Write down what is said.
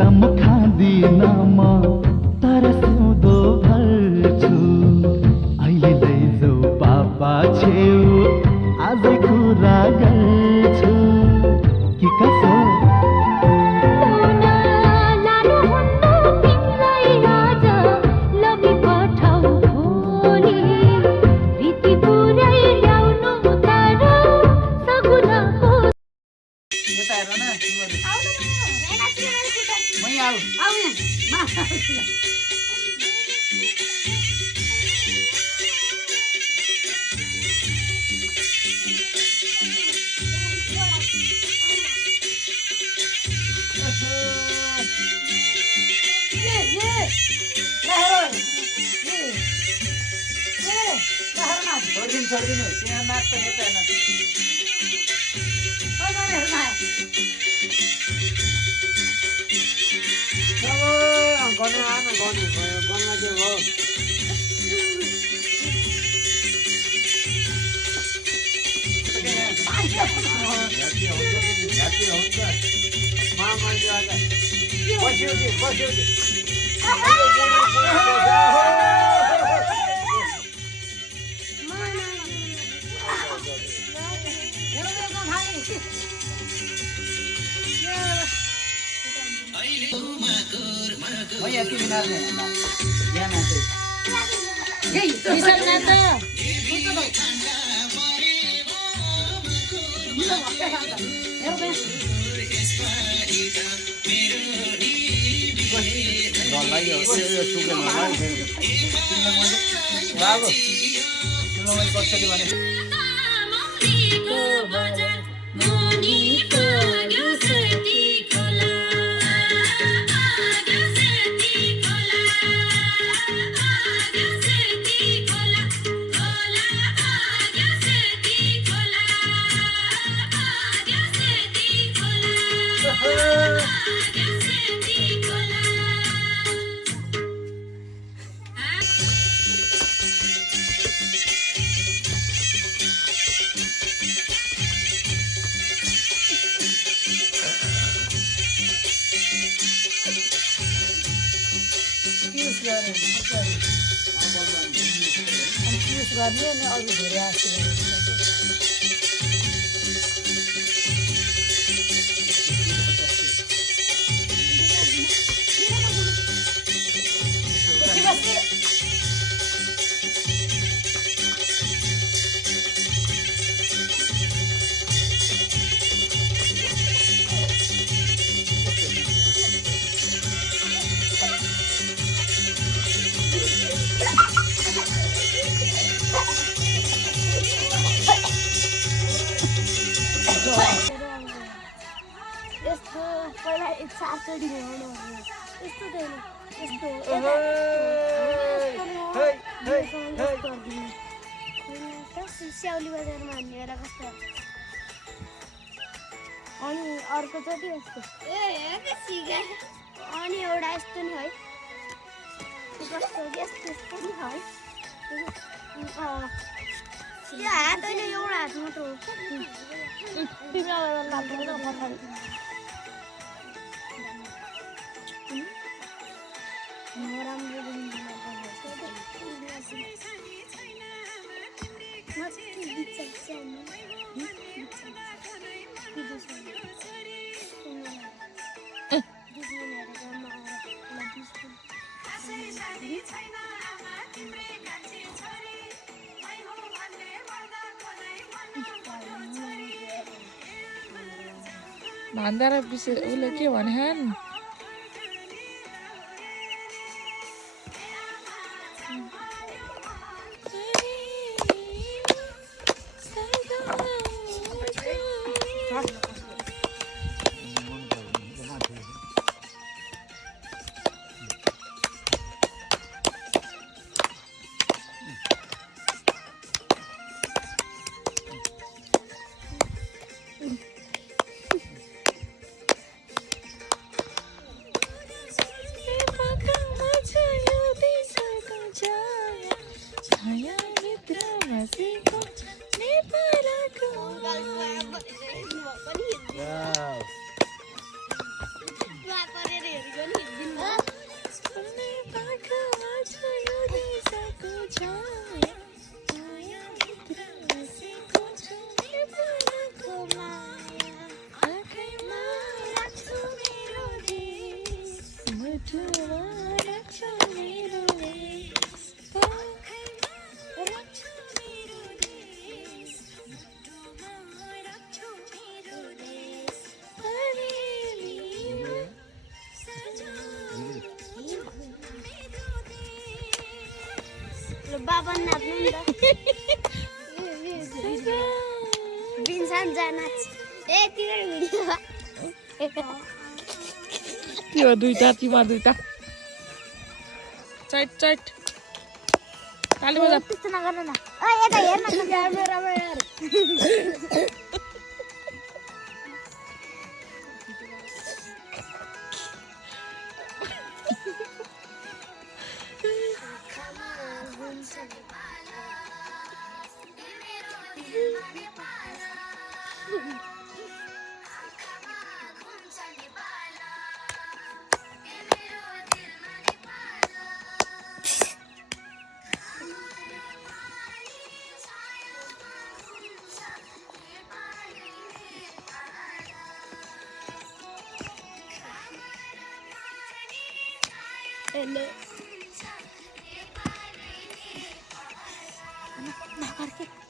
कसम खाँदिन म तर सिउँदो भर्छु अहिले लैजाऊ पापा छेउ आजै कुरा गर्छु कि कसो छोडिदिनु त्यहाँ नाच्छ यता नाच्छ गर्नु आएन गर्नु भयो गर्नमा के भयो बस्यो कि बस्यो कि गर्ने अनि अरू धेरै यस्तो पहिला 4 चोटि यस्तो छैन यस्तो स्याउली बजारमा हान्ने बेला कस्तो अनि अर्को चोटि यस्तो अनि एउटा यस्तो नि है कस्तो यस्तो नि है यो हात होइन एउटा हात मात्र हो भन्दा विषय उसले के भने Lu baban namun dah. Binsan janat. Tidak video. Tiba duita. Cait. Kali bajak. Pistol nak na. Oh, ya dah, ya nak kamera bayar. Hello. Nak karke.